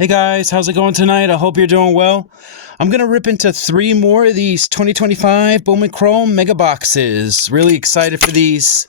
Hey guys, how's it going tonight? I hope you're doing well. I'm going to rip into 3 more of these 2025 Bowman Chrome Mega Boxes. Really excited for these.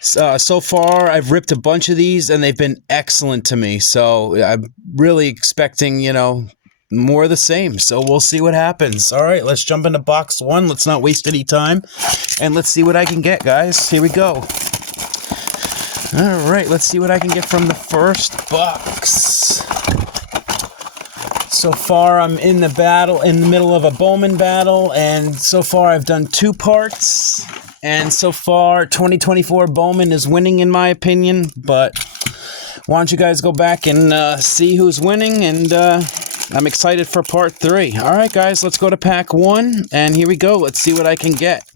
So far, I've ripped a bunch of these and they've been excellent to me. So I'm really expecting, more of the same. So we'll see what happens. All right, let's jump into box 1. Let's not waste any time. And let's see what I can get, guys. Here we go. All right, let's see what I can get from the first box. So far, I'm in the middle of a Bowman battle, and so far I've done 2 parts, and so far 2024 Bowman is winning in my opinion, but why don't you guys go back and see who's winning, and I'm excited for part 3. All right, guys, let's go to pack 1, and here we go. Let's see what I can get.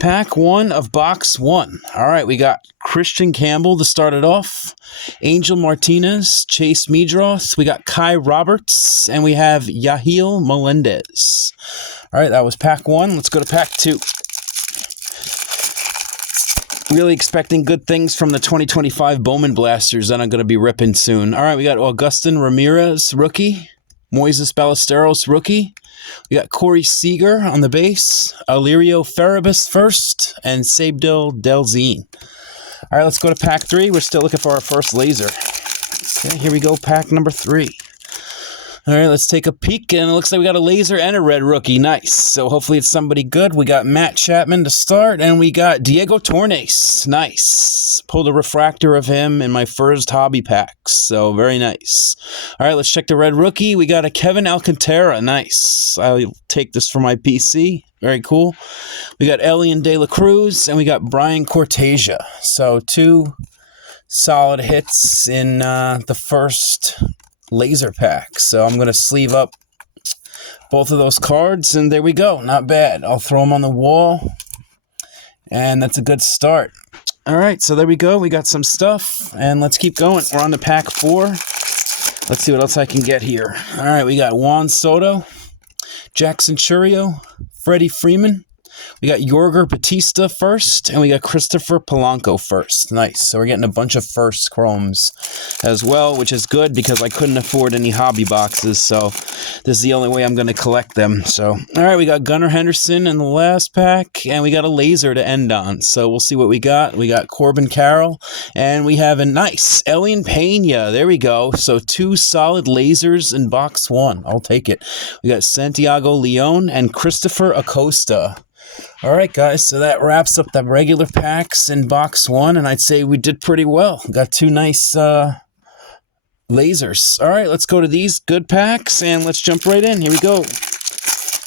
Pack 1 of box 1. All right, we got Christian Campbell to start it off, Angel Martinez, Chase Medroth, we got Kai Roberts, and we have Yahil Melendez. All right, that was pack 1. Let's go to pack 2. Really expecting good things from the 2025 Bowman Blasters that I'm going to be ripping soon. All right, we got Augustin Ramirez, rookie, Moises Ballesteros, rookie. We got Corey Seager on the base, Alirio Farabis first, and Sabdil Delzine. All right, let's go to pack 3. We're still looking for our first laser. Okay, here we go, pack number 3. All right, let's take a peek, and it looks like we got a laser and a red rookie. Nice. So hopefully it's somebody good. We got Matt Chapman to start, and we got Diego Tornes. Nice. Pulled a refractor of him in my first hobby packs, so very nice. All right, let's check the red rookie. We got a Kevin Alcantara. Nice. I'll take this for my PC. Very cool. We got Elian De La Cruz, and we got Brian Cortasia. So 2 solid hits in the first laser pack. So I'm going to sleeve up both of those cards, and there we go. Not bad. I'll throw them on the wall, and that's a good start. All right, so there we go. We got some stuff, and let's keep going. We're on to pack 4. Let's see what else I can get here. All right, we got Juan Soto, Jackson Churio, Freddie Freeman. We got Yorger Batista first, and we got Christopher Polanco first. Nice. So we're getting a bunch of first chromes as well, which is good because I couldn't afford any hobby boxes, so this is the only way I'm going to collect them. So, all right, we got Gunnar Henderson in the last pack, and we got a laser to end on. So we'll see what we got. We got Corbin Carroll, and we have a nice Elian Pena. There we go. So 2 solid lasers in box 1. I'll take it. We got Santiago Leon and Christopher Acosta. All right, guys, so that wraps up the regular packs in box 1, and I'd say we did pretty well. Got 2 nice lasers. All right, let's go to these good packs, and let's jump right in. Here we go.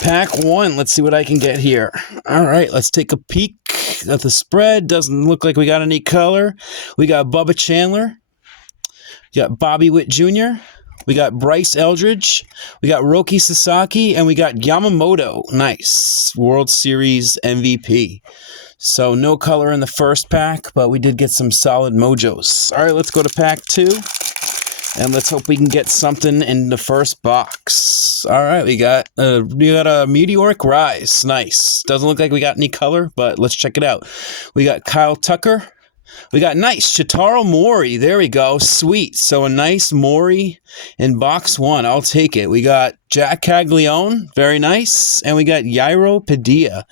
Pack 1. Let's see what I can get here. All right, let's take a peek at the spread. Doesn't look like we got any color. We got Bubba Chandler. We got Bobby Witt Jr., we got Bryce Eldridge, we got Roki Sasaki, and we got Yamamoto. Nice. World Series MVP. So no color in the first pack, but we did get some solid mojos. All right, let's go to pack 2, and let's hope we can get something in the first box. All right, we got a Meteoric Rise. Nice. Doesn't look like we got any color, but let's check it out. We got Kyle Tucker. We got nice Shitaro Mori. There we go. Sweet. So a nice Mori in box 1. I'll take it. We got Jack Caglione. Very nice. And we got Yairo Padilla.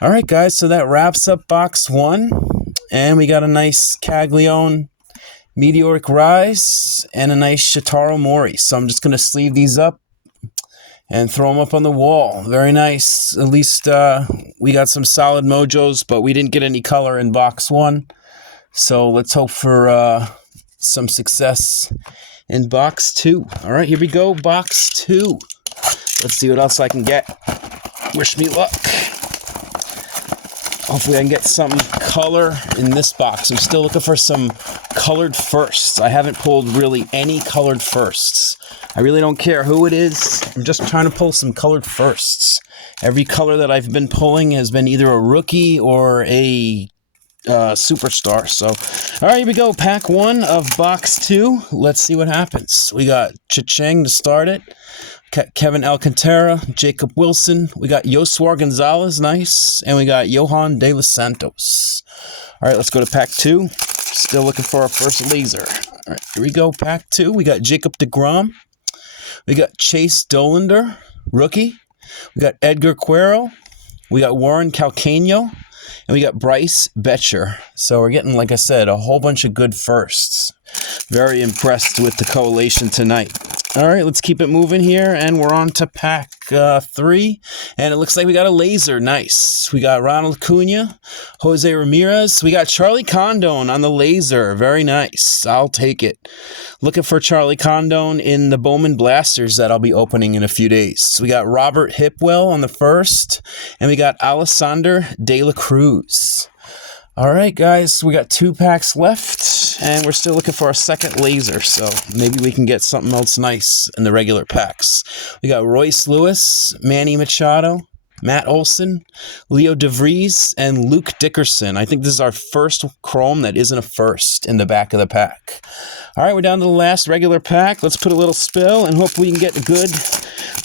All right, guys. So that wraps up box 1. And we got a nice Caglione Meteoric Rise and a nice Shitaro Mori. So I'm just going to sleeve these up and throw them up on the wall. Very nice. At least we got some solid mojos, but we didn't get any color in box 1. So let's hope for some success in box 2. All right, here we go, box 2. Let's see what else I can get. Wish me luck. Hopefully I can get some color in this box. I'm still looking for some colored firsts. I haven't pulled really any colored firsts. I really don't care who it is. I'm just trying to pull some colored firsts. Every color that I've been pulling has been either a rookie or a superstar. So, all right, here we go. Pack 1 of box 2. Let's see what happens. We got Cha-Ching to start it. Kevin Alcantara, Jacob Wilson. We got Yoswar Gonzalez, nice. And we got Johan De Los Santos. All right, let's go to pack 2. Still looking for our first laser. All right, here we go. Pack 2. We got Jacob deGrom. We got Chase Dollander, rookie. We got Edgar Quero. We got Warren Calcaño. And we got Bryce Betcher. So we're getting, like I said, a whole bunch of good firsts. Very impressed with the collation tonight. All right, let's keep it moving here, and we're on to pack 3, and it looks like we got a laser. Nice. We got Ronald Acuna, Jose Ramirez. We got Charlie Condon on the laser. Very nice. I'll take it. Looking for Charlie Condon in the Bowman Blasters that I'll be opening in a few days. We got Robert Hipwell on the first, and we got Alessander De La Cruz. All right, guys, we got 2 packs left, and we're still looking for a second laser, so maybe we can get something else nice in the regular packs. We got Royce Lewis, Manny Machado, Matt Olson, Leo DeVries, and Luke Dickerson. I think this is our first chrome that isn't a first in the back of the pack. All right, we're down to the last regular pack. Let's put a little spill and hope we can get a good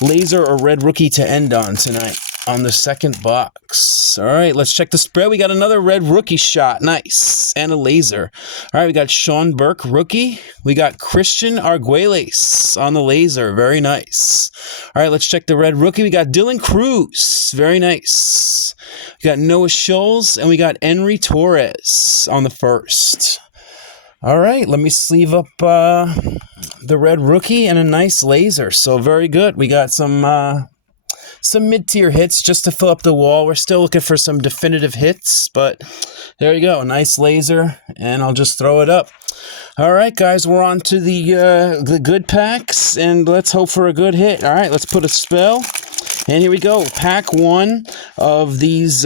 laser or red rookie to end on tonight on the second box. All right, let's check the spread. We got another red rookie shot. Nice. And a laser. All right, we got Sean Burke, rookie. We got Christian Arguelles on the laser. Very nice. All right, let's check the red rookie. We got Dylan Cruz. Very nice. We got Noah Scholes, and we got Henry Torres on the first. All right, let me sleeve up the red rookie and a nice laser. So very good. We got some mid-tier hits just to fill up the wall. We're still looking for some definitive hits, but there you go. A nice laser, and I'll just throw it up. All right, guys, we're on to the good packs, and let's hope for a good hit. All right, let's put a spell, and here we go. Pack 1 of these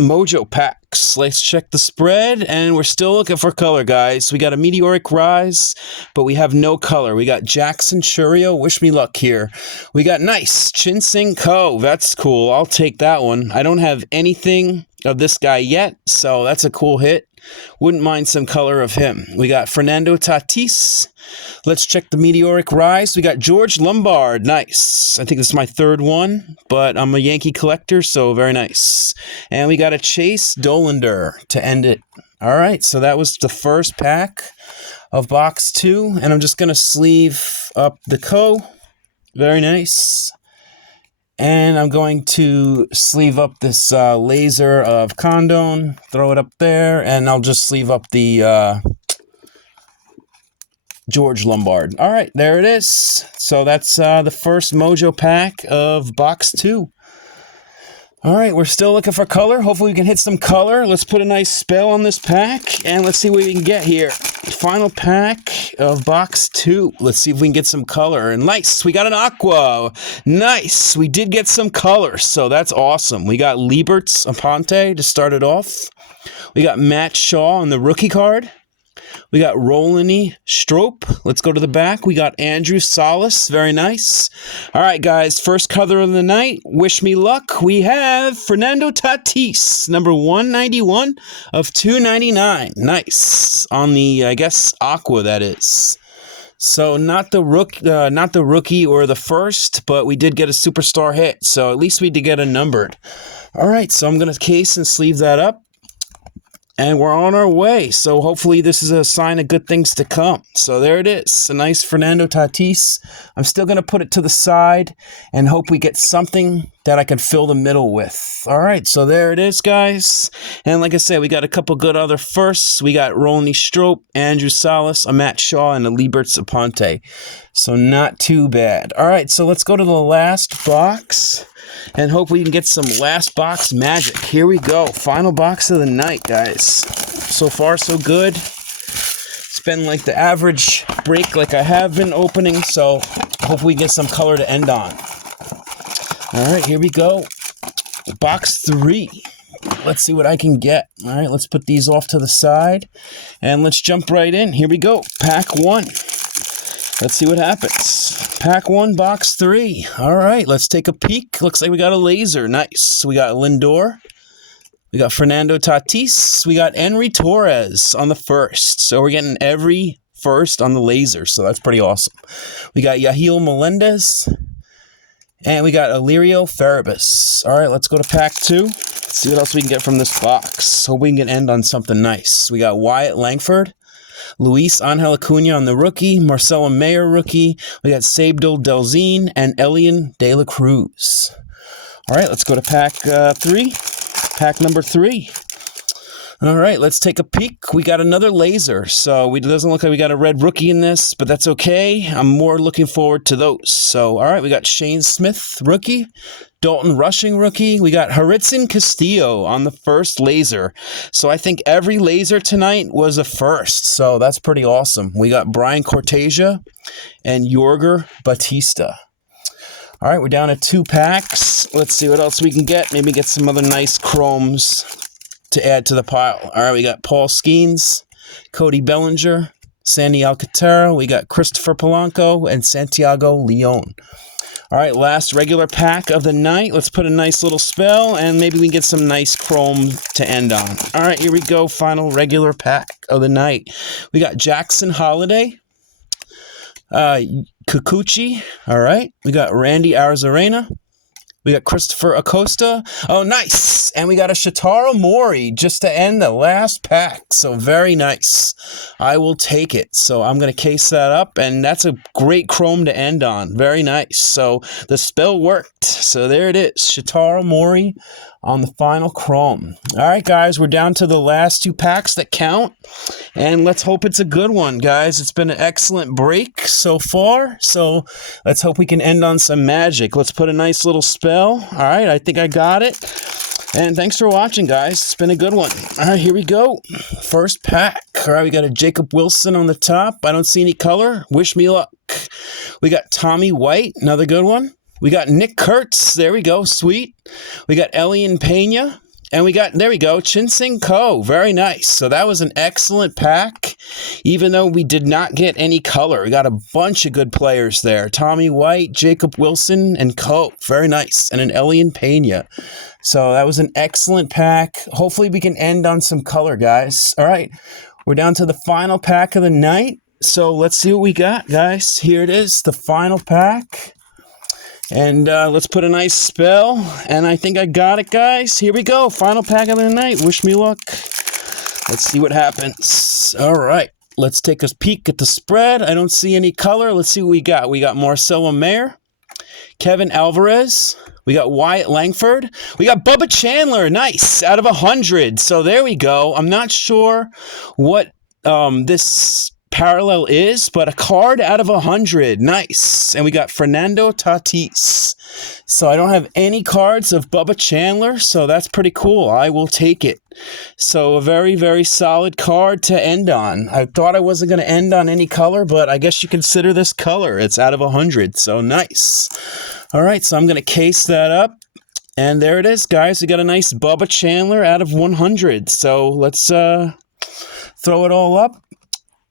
mojo packs. Let's check the spread, and we're still looking for color, guys. We got a Meteoric Rise, but we have no color. We got Jackson Churio. Wish me luck here. We got nice Chin Sing Ko. That's cool. I'll take that one. I don't have anything of this guy yet, so that's a cool hit. Wouldn't mind some color of him. We got Fernando Tatis. Let's check the Meteoric Rise. We got George Lombard. Nice. I think this is my 3rd one, but I'm a Yankee collector, so very nice. And we got a Chase Dollander to end it. All right, so that was the first pack of box 2, and I'm just going to sleeve up the Co. Very nice. And I'm going to sleeve up this laser of Condon, throw it up there, and I'll just sleeve up the George Lombard. All right, there it is. So that's the first mojo pack of box 2. All right, we're still looking for color. Hopefully we can hit some color. Let's put a nice spell on this pack, and let's see what we can get here. Final pack of box 2. Let's see if we can get some color. And nice, we got an aqua. Nice, we did get some color, so that's awesome. We got Liebert's Aponte to start it off. We got Matt Shaw on the rookie card. We got Roland Strope. Let's go to the back. We got Andrew Salas. Very nice. All right, guys. First color of the night. Wish me luck. We have Fernando Tatis, number 191 of 299. Nice. On the, I guess, aqua, that is. So not the rookie or the first, but we did get a superstar hit. So at least we did get a numbered. All right, so I'm going to case and sleeve that up. And we're on our way, so hopefully this is a sign of good things to come. So there it is, a nice Fernando Tatis. I'm still going to put it to the side and hope we get something that I can fill the middle with. All right, so there it is, guys. And like I said, we got a couple good other firsts. We got Roland Strope, Andrew Salas, a Matt Shaw, and a Liebert's Aponte. So not too bad. All right, so let's go to the last box and hope we can get some last box magic. Here we go. Final box of the night, guys. So far, so good. It's been like the average break like I have been opening, so hope we get some color to end on. All right, here we go. Box 3. Let's see what I can get. All right, let's put these off to the side, and let's jump right in. Here we go. Pack 1. Let's see what happens. Pack 1, box 3. All right, let's take a peek. Looks like we got a laser. Nice. We got Lindor. We got Fernando Tatis. We got Henry Torres on the first. So we're getting every first on the laser. So that's pretty awesome. We got Yahil Melendez. And we got Illyrio Farabis. All right, let's go to pack 2. Let's see what else we can get from this box. Hope we can end on something nice. We got Wyatt Langford. Luis Angel Acuna on the rookie, Marcelo Mayer rookie. We got Sabdol Delzine and Elian De La Cruz. All right, let's go to pack 3. Pack number 3. All right, let's take a peek. We got another laser, so it doesn't look like we got a red rookie in this, but that's okay. I'm more looking forward to those. So, all right, we got Shane Smith, rookie. Dalton Rushing, rookie. We got Heritzen Castillo on the first laser. So I think every laser tonight was a first, so that's pretty awesome. We got Brian Cortesia and Yorger Batista. All right, we're down to 2 packs. Let's see what else we can get. Maybe get some other nice chromes to add to the pile. All right, we got Paul Skeens, Cody Bellinger, Sandy Alcantara. We got Christopher Polanco and Santiago Leon. All right, last regular pack of the night. Let's put a nice little spell, and maybe we can get some nice chrome to end on. All right, here we go. Final regular pack of the night. We got Jackson Holiday, Kikuchi. All right, we got Randy Arozarena. We got Christopher Acosta. Oh, nice. And we got a Shotaro Mori just to end the last pack. So very nice. I will take it. So I'm going to case that up, and that's a great chrome to end on. Very nice. So the spell worked. So there it is. Shotaro Mori on the final chrome. All right, guys, we're down to the last 2 packs that count, and let's hope it's a good one, guys. It's been an excellent break so far, so let's hope we can end on some magic. Let's put a nice little spell. All right, I think I got it, and thanks for watching, guys. It's been a good one. All right, here we go. First pack. All right, we got a Jacob Wilson on the top. I don't see any color. Wish me luck. We got Tommy White, another good one. We got Nick Kurtz. There we go. Sweet. We got Elian Pena. And we got, there we go, Chinsing Ko. Very nice. So that was an excellent pack, even though we did not get any color. We got a bunch of good players there. Tommy White, Jacob Wilson, and Ko. Very nice. And an Elian Pena. So that was an excellent pack. Hopefully we can end on some color, guys. All right. We're down to the final pack of the night. So let's see what we got, guys. Here it is, the final pack. And let's put a nice spell. And I think I got it, guys. Here we go. Final pack of the night. Wish me luck. Let's see what happens. All right. Let's take a peek at the spread. I don't see any color. Let's see what we got. We got Marcelo Mayer, Kevin Alvarez. We got Wyatt Langford. We got Bubba Chandler. Nice. Out of 100. So there we go. I'm not sure what this parallel is, but a card out of 100. Nice. And we got Fernando Tatis. So I don't have any cards of Bubba Chandler, so that's pretty cool. I will take it. So a very, very solid card to end on. I thought I wasn't going to end on any color, but I guess you consider this color. It's out of 100, so nice. All right, so I'm going to case that up. And there it is, guys. We got a nice Bubba Chandler out of 100. So let's throw it all up.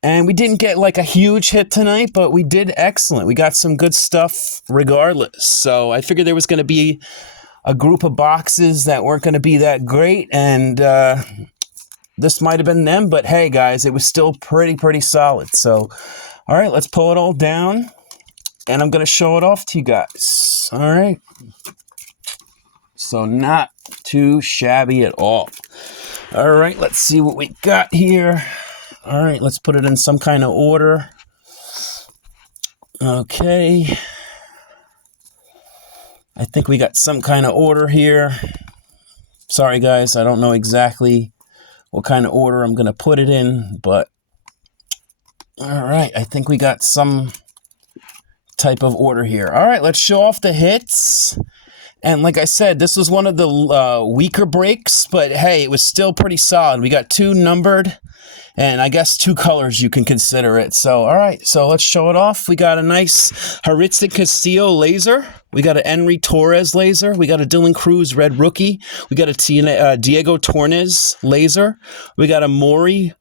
And we didn't get like a huge hit tonight, but we did excellent. We got some good stuff regardless. So I figured there was going to be a group of boxes that weren't going to be that great. And this might have been them. But hey, guys, it was still pretty solid. So, all right, let's pull it all down. And I'm going to show it off to you guys. All right. So not too shabby at all. All right, let's see what we got here. All right, let's put it in some kind of order. Okay. I think we got some kind of order here. Sorry, guys, I don't know exactly what kind of order I'm going to put it in, but all right, I think we got some type of order here. All right, let's show off the hits. And like I said, this was one of the weaker breaks, but hey, it was still pretty solid. We got 2 numbered. And I guess 2 colors you can consider it. So, all right. So, let's show it off. We got a nice Heritzen Castillo laser. We got an Henry Torres laser. We got a Dylan Cruz red rookie. We got a Diego Tornes laser. We got a Mori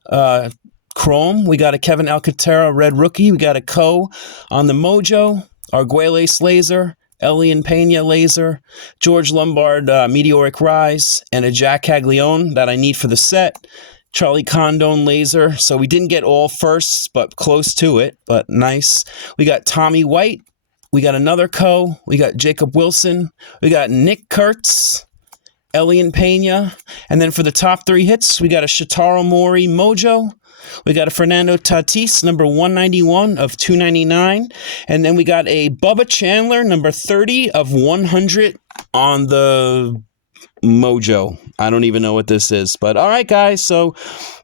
chrome. We got a Kevin Alcantara red rookie. We got a Ko on the Mojo. Arguelles laser. Elian Pena laser. George Lombard meteoric rise. And a Jack Caglione that I need for the set. Charlie Condon laser. So we didn't get all firsts, but close to it, but nice. We got Tommy White. We got another Ko. We got Jacob Wilson. We got Nick Kurtz, Elian Pena. And then for the top 3 hits, we got a Shotaro Mori Mojo, We got a Fernando Tatis, number 191 of 299. And then we got a Bubba Chandler, number 30 of 100 on the mojo. I don't even know what this is. But all right, guys, so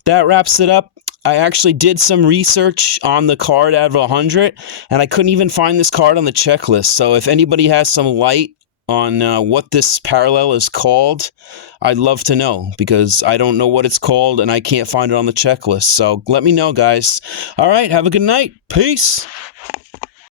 that wraps it up. I actually did some research on the card out of 100, and I couldn't even find this card on the checklist. So if anybody has some light on what this parallel is called, I'd love to know, because I don't know what it's called and I can't find it on the checklist. So let me know, guys. All right, have a good night. Peace.